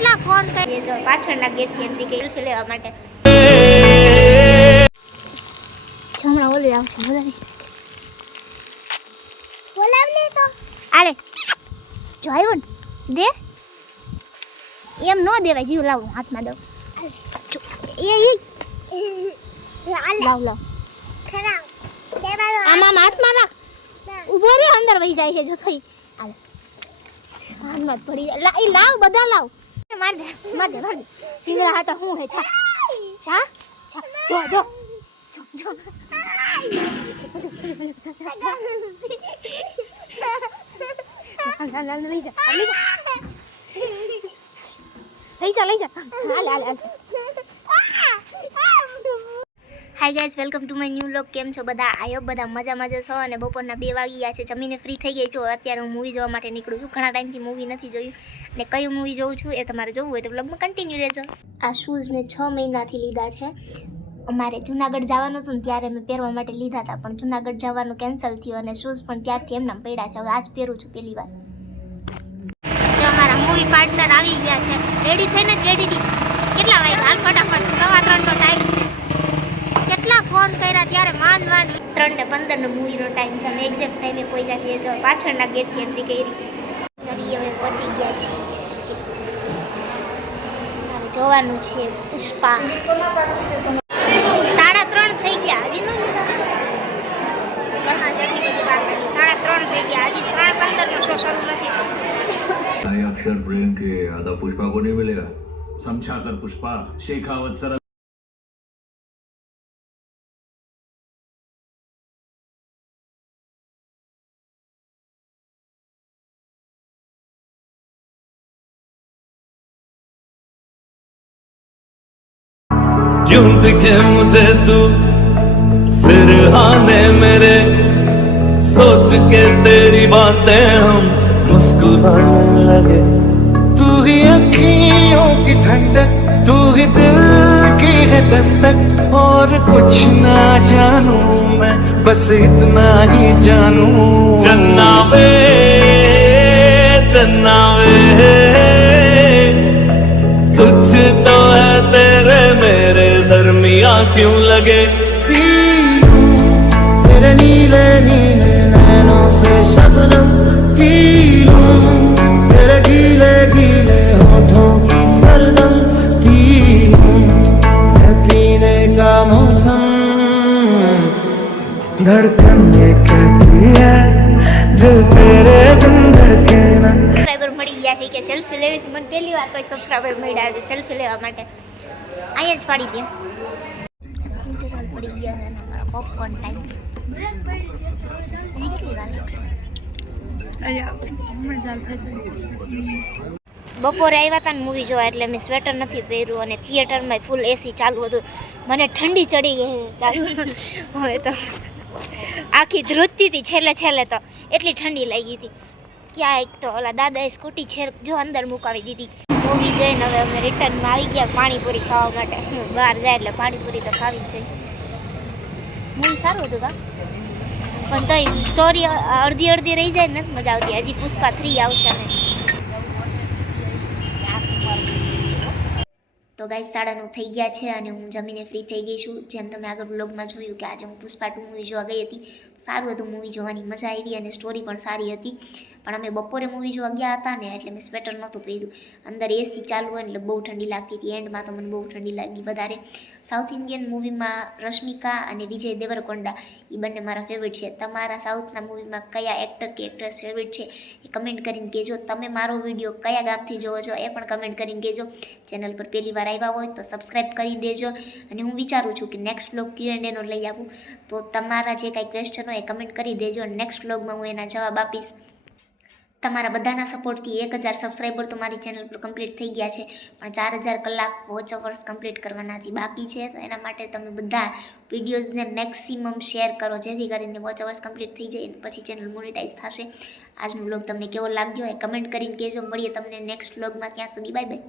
કેટલા ફોન કરીએ તો પાછળના ગેટથી એન્ટ્રી કરી સેલ્ફી લેવા માટે. હમણાં ઓલી આવશે બોલાવીશ. બોલાવને તો આલે જો આવ્યો ને દે એમ નો દેવાય જીવ લાવો હાથમાં દઉં લાવ લાવ આમાં હાથમાં રાખ ઉભો રે અંદર વહી જાય છે જો થઈ હાલ હાથમાં પડી જાય એ લાવ બધા લાવ માર દે સિંગડા હતા હું હે છા છા છા જો જો જો જો લઈ જા હાલ hi guys welcome to my new vlog. કેમ છો બધા? આઈ હોપ બધા મજામાં જશો. અને બપોરના 2 વાગી ગયા છે, જમીને ફ્રી થઈ ગઈ છું. અત્યારે હું મૂવી જોવા માટે નીકળું છું. ઘણા ટાઈમથી મૂવી નથી જોયું અને કયું મૂવી જોઉં છું એ તમારે જોવું હોય તો વ્લોગમાં કન્ટિન્યુ રહેજો. આ શૂઝ મેં 6 મહિનાથી લીધા છે. અમારે જુનાગઢ જવાનું હતું ને ત્યારે મેં પહેરવા માટે લીધા હતા, પણ જુનાગઢ જવાનું કેન્સલ થયું અને શૂઝ પણ ત્યારથી એમનામ પડ્યા છે. હવે આજ પહેરું છું પહેલી વાર. જો અમારા મૂવી પાર્ટનર આવી ગયા છે. રેડી થઈને જ બેઠી હતી. કેટલા વાગ્યા? હાલ ફટાફટ 3:15 નો ટાઈમ છે. કેટલા ફોન કર્યા ત્યારે માંડ 3:15 નો મૂવીનો ટાઈમ છે. અમે એક્ઝેક્ટ ટાઈમે પહોંચ્યા છીએ. તો પાછળના ગેટથી એન્ટ્રી કરી અમે પહોંચી ગયા છીએ. જોવાનું છે પુષ્પા. 3:30 થઈ ગયા હજી નો લીધા. 3:30 થઈ ગયા હજી 3:15 નો શો શરૂ નથી થયો. अक्षर प्रेम के आधा पुष्पा को नहीं मिलेगा. समझा कर पुष्पा शेखावत सर. क्यों दिखे मुझे तू सिरहाने मेरे, सोच के तेरी बातें हम मुस्कुराने लगे. तू ही अखियों की ठंडक, तू ही दिल की है दस्तक, और कुछ ना जानूं मैं, बस इतना ही जानूं. चन्ना वे तुझ तो है तेरे मेरे दरमियां क्यों लगे. तेरे नीले नीले नैनों से शबनम पी लूं, तेरे गीले गीले होठों की सरदम पी लूं, है पीने का मौसम. धड़कन ये कहती है दिल तेरे बिन धड़के ना. સબસ્ક્રાઇબર મળી ગયા છે કે સેલ્ફી લેવી છે. મને પહેલી વાર કોઈ સબસ્ક્રાઇબર મળ્યા છે સેલ્ફી લેવા માટે. અહીંયા જ પાડી દે. પડી ગયા છે અમારા પોપકોર્ન ટાઈમ. બપોરે આવ્યા હતા ને મૂવી જોવા, એટલે મેં સ્વેટર નથી પહેર્યું અને થિયેટરમાં ફૂલ એસી ચાલુ હતું. મને ઠંડી ચડી ગઈ ચાલુ. હવે તો આખી ધ્રુજતી હતી છેલ્લે તો એટલી ઠંડી લાગી હતી. ક્યાં એક તો ઓલા દાદાએ સ્કૂટી છે જો અંદર મુકાવી દીધી. મૂવી જોઈને હવે અમે રિટર્નમાં આવી ગયા પાણીપુરી ખાવા માટે. બહાર જાય એટલે પાણીપુરી તો ખાવી જ જોઈએ. મૂવી સારું હતું કા, પણ તોય સ્ટોરી અડધી રહી જાય ને મજા આવતી. હજી પુષ્પા 3 આવશે ને. તો ગાઈસ 9:30 થઈ ગયા છે અને હું જમીને ફ્રી થઈ ગઈ છું. જેમ તમે આગળ બ્લોગમાં જોયું કે આજે હું પુષ્પા 2 મૂવી જોવા ગઈ હતી. સારું હતું, મૂવી જોવાની મજા આવી અને સ્ટોરી પણ સારી હતી. પણ અમે બપોરે મૂવી જોવા ગયા હતા ને એટલે મેં સ્વેટર નહોતું પહેર્યું. અંદર એસી ચાલુ હોય એટલે બહુ ઠંડી લાગતી હતી. એન્ડમાં તો મને બહુ ઠંડી લાગી વધારે. સાઉથ ઇન્ડિયન મૂવીમાં રશ્મિકા અને વિજય દેવરકોંડા એ બંને મારા ફેવરેટ છે. તમારા સાઉથના મૂવીમાં કયા એક્ટર કે એક્ટ્રેસ ફેવરેટ છે એ કમેન્ટ કરીને કહેજો. તમે મારો વિડીયો કયા ગામથી જોવો છો એ પણ કમેન્ટ કરીને કહેજો. ચેનલ પર પહેલી વાર આવ્યા હોય તો સબસ્ક્રાઈબ કરી દેજો. અને હું વિચારું છું કે નેક્સ્ટ વ્લોગ Q&A નો લઈ આવું, તો તમારા જે કાંઈ ક્વેશ્ચન હોય એ કમેન્ટ કરી દેજો. નેક્સ્ટ વ્લોગમાં હું એના જવાબ આપીશ. તમારા બધાના સપોર્ટથી 1000 સબસ્ક્રાઈબર તો મારી ચેનલ પર કમ્પ્લીટ થઈ ગયા છે, પણ 4000 કલાક વોચ અવર્સ કમ્પ્લીટ કરવાના હજી બાકી છે. તો એના માટે તમે બધા વિડીયોઝને મેક્સિમમ શેર કરો, જેથી કરીને વોચ અવર્સ કમ્પ્લીટ થઈ જાય અને પછી ચેનલ મોનેટાઈઝ થશે. આજનો વ્લોગ તમને કેવો લાગ્યો એ કમેન્ટ કરીને કહેજો. મળીએ તમને નેક્સ્ટ વ્લોગમાં. ત્યાં સુધી બાય બાય.